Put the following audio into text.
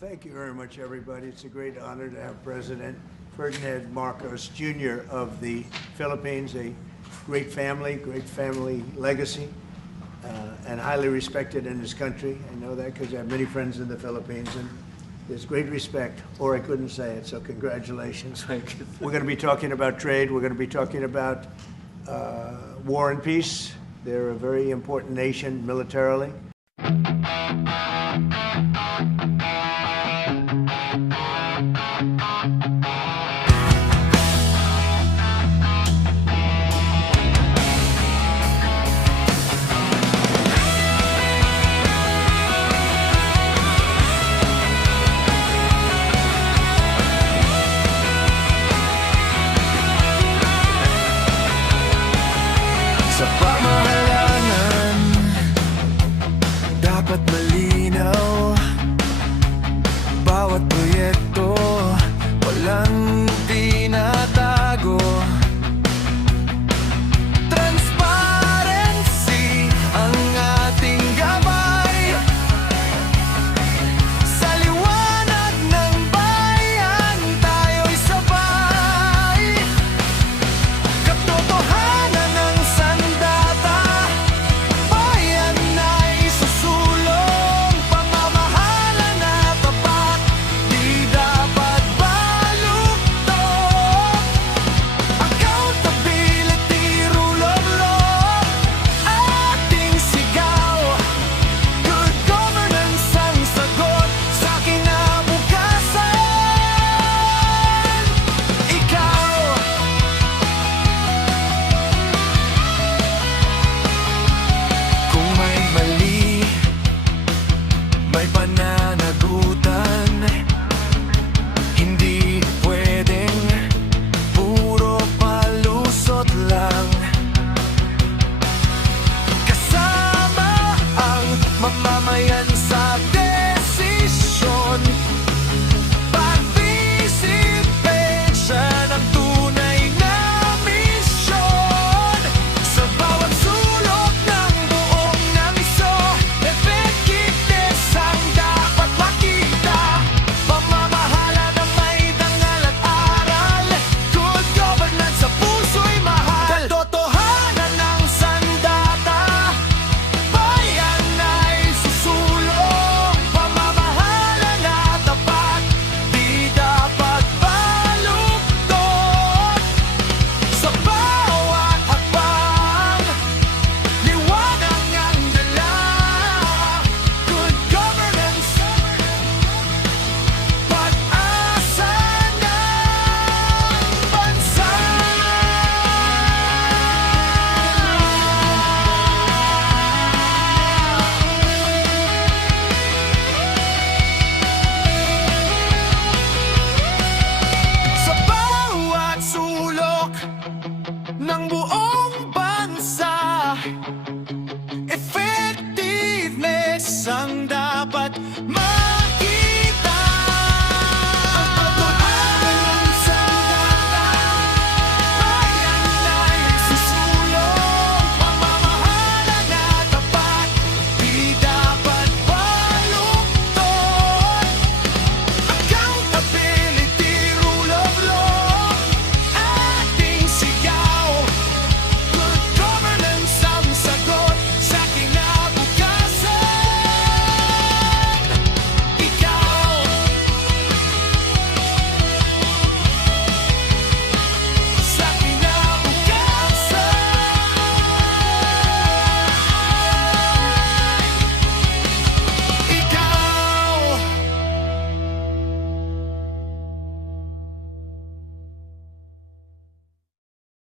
Thank you very much, everybody. It's a great honor to have President Ferdinand Marcos Jr. of the Philippines, a great family legacy, and highly respected in this country. I know that because I have many friends in the Philippines, and there's great respect, or I couldn't say it, so congratulations. Thank you. We're going to be talking about trade. We're going to be talking about war and peace. They're a very important nation militarily.